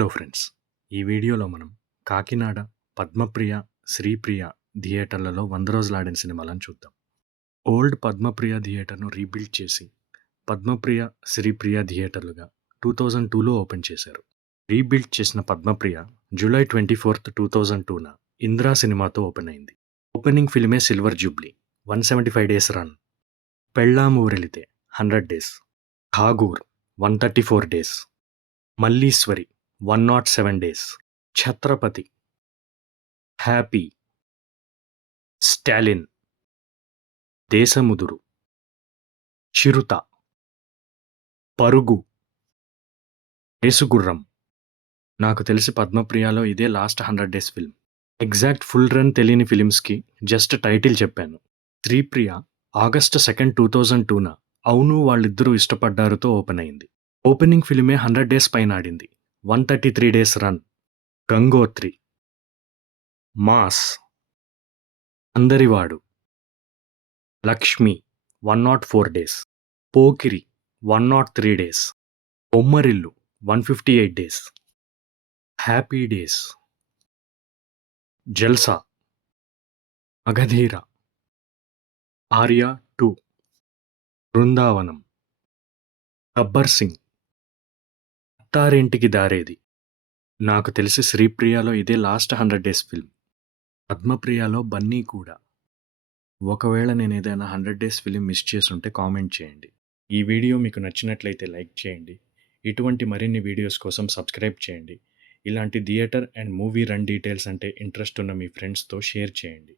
Hello friends! ఈ వీడియోలో మనం కాకినాడ, పద్మప్రియ, శ్రీప్రియ థియేటర్లలో 100 రోజులాడిన సినిమాలను చూద్దాం. ఓల్డ్ పద్మప్రియ థియేటర్ను రీబిల్డ్ చేసి పద్మప్రియ, శ్రీప్రియ థియేటర్లుగా 2002లో ఓపెన్ చేశారు. రీబిల్డ్ చేసిన పద్మప్రియ జూలై 24, 2002న ఇంద్రా సినిమాతో ఓపెన్ అయింది. ఓపెనింగ్ ఫిల్మే silver jubilee, 175 days run. Pellam Oorelithe 100 days. Tagore 134 days. Malliswari 107 days. Chatrapathi, happy, Stalin, Desamuduru, Chirutha, Parugu, Race Gurram. నాకు తెలిసి పద్మప్రియలో ఇదే last 100 days film. Exact full run తెలియని ఫిలిమ్స్కి జస్ట్ టైటిల్ చెప్పాను. శ్రీప్రియ ఆగస్టు 2, 2002న అవును వాళ్ళిద్దరూ ఇష్టపడ్డారుతో ఓపెన్ అయింది. ఓపెనింగ్ ఫిల్మే 100 డేస్ పైన ఆడింది. 133 days run. Gangotri, mass, Andarivaadu, Lakshmi 104 days. Pokiri 103 days. Bommarillu 158 days. Happy days, Jalsa, Magadheera, Arya 2, Brindavanam, Gabbar Singh, Attarintiki Daredi. నాకు తెలిసి శ్రీప్రియలో ఇదే లాస్ట్ 100 డేస్ ఫిల్మ్. పద్మప్రియలో బన్నీ కూడా. ఒకవేళ నేను ఏదైనా 100 డేస్ ఫిలిం మిస్ చేసుంటే కామెంట్ చేయండి. ఈ వీడియో మీకు నచ్చినట్లయితే లైక్ చేయండి. ఇటువంటి మరిన్ని వీడియోస్ కోసం సబ్స్క్రైబ్ చేయండి. ఇలాంటి theatre and movie run details అంటే ఇంట్రెస్ట్ ఉన్న మీ ఫ్రెండ్స్తో షేర్ చేయండి.